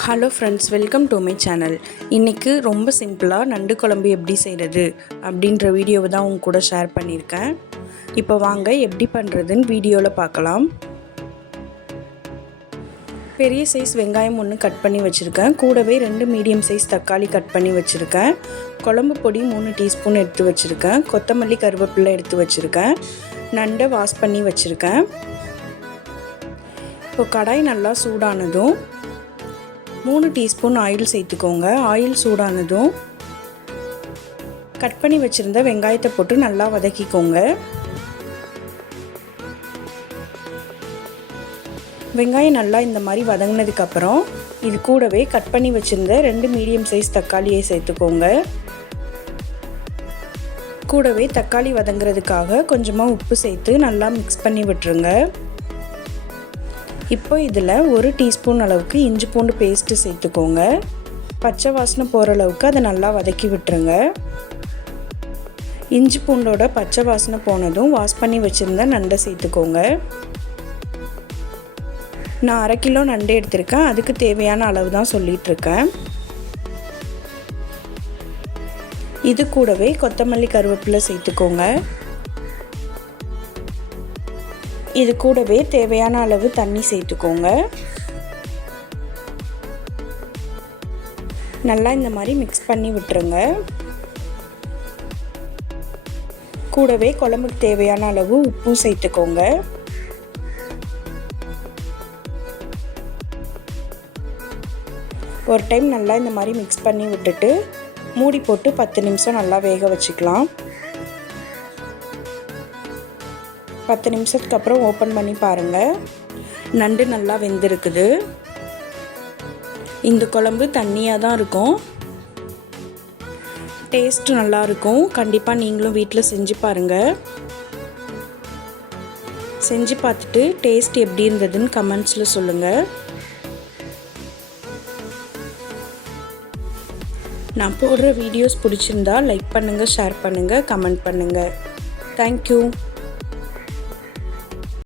Hello friends, welcome to my channel. இன்றைக்கி ரொம்ப சிம்பிளாக நண்டு குழம்பு எப்படி செய்கிறது அப்படின்ற வீடியோவை தான் உங்க கூட ஷேர் பண்ணியிருக்கேன். இப்போ வாங்க எப்படி பண்ணுறதுன்னு வீடியோவில் பார்க்கலாம். பெரிய சைஸ் வெங்காயம் ஒன்று கட் பண்ணி வச்சுருக்கேன். கூடவே 2 மீடியம் சைஸ் தக்காளி கட் பண்ணி வச்சுருக்கேன். குழம்பு பொடி 3 டீஸ்பூன் எடுத்து வச்சுருக்கேன். கொத்தமல்லி கருவேப்பிலை எடுத்து வச்சுருக்கேன். நண்டை வாஷ் பண்ணி வச்சுருக்கேன். இப்போ கடாய் நல்லா சூடானதும் 3 டீஸ்பூன் ஆயில் சேர்த்துக்கோங்க. ஆயில் சூடானதும் கட் பண்ணி வச்சுருந்த வெங்காயத்தை போட்டு நல்லா வதக்கிக்கோங்க. வெங்காயம் நல்லா இந்த மாதிரி வதங்கினதுக்கப்புறம் இது கூடவே கட் பண்ணி வச்சுருந்த 2 மீடியம் சைஸ் தக்காளியை சேர்த்துக்கோங்க. கூடவே தக்காளி வதங்கிறதுக்காக கொஞ்சமாக உப்பு சேர்த்து நல்லா மிக்ஸ் பண்ணி விட்டுருங்க. இப்போ இதில் 1 டீஸ்பூன் அளவுக்கு இஞ்சி பூண்டு பேஸ்ட்டு சேர்த்துக்கோங்க. பச்சை வாசனை போகிற அளவுக்கு அதை நல்லா வதக்கி விட்டுருங்க. இஞ்சி பூண்டோட பச்சை வாசனை போனதும் வாஷ் பண்ணி வச்சுருந்த நண்டை சேர்த்துக்கோங்க. நான் 1/2 கிலோ நண்டு எடுத்திருக்கேன். அதுக்கு தேவையான அளவு தான் சொல்லிகிட்ருக்கேன். இது கூடவே கொத்தமல்லி கருவேப்பிலை சேர்த்துக்கோங்க. இது கூடவே தேவையான அளவு தண்ணி சேர்த்துக்கோங்க. நல்லா இந்த மாதிரி மிக்ஸ் பண்ணி விட்டுருங்க. கூடவே குழம்புக்கு தேவையான அளவு உப்பும் சேர்த்துக்கோங்க. ஒரு டைம் நல்லா இந்த மாதிரி மிக்ஸ் பண்ணி விட்டுட்டு மூடி போட்டு 10 நிமிஷம் நல்லா வேக வச்சுக்கலாம். 10 நிமிஷத்துக்கு அப்புறம் ஓப்பன் பண்ணி பாருங்கள். நண்டு நல்லா வெந்திருக்குது. இந்த குழம்பு தண்ணியாக தான் இருக்கும். டேஸ்ட்டு நல்லாயிருக்கும். கண்டிப்பாக நீங்களும் வீட்டில் செஞ்சு பாருங்கள். செஞ்சு பார்த்துட்டு டேஸ்ட் எப்படி இருந்ததுன்னு கமெண்ட்ஸில் சொல்லுங்கள். நான் போடுற வீடியோஸ் பிடிச்சிருந்தா லைக் பண்ணுங்கள், ஷேர் பண்ணுங்கள், கமெண்ட் பண்ணுங்கள். தேங்க்யூ.